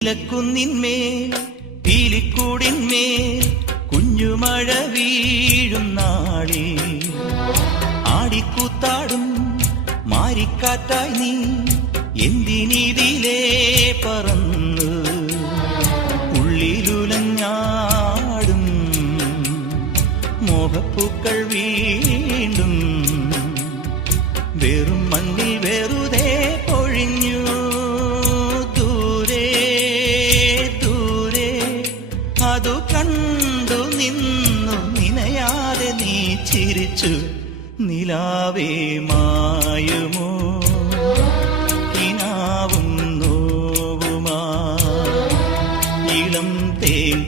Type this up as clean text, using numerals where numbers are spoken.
നീലക്കുന്നിന്മേൽ പീലിക്കൂടിന്മേൽ കുഞ്ഞുമഴ വീഴും നാളിൽ ആടിക്കൂത്താടും മാരിക്കാറ്റായി നീ എന്തിനിതിലേ പറന്ന് ഉള്ളിലുലഞ്ഞാടും മോഹപ്പൂക്കൾ വീണ്ടും വെറും മണ്ണിൽ വെറുതെ പൊഴിഞ്ഞു. ദൂരെ ദൂരെ അതു കണ്ടു നിന്നു നിനയാതെ നീ ചിരിച്ചു. നിലാവേ മായുമോ കിനാവും നോവുമാ ഇളം തേൻ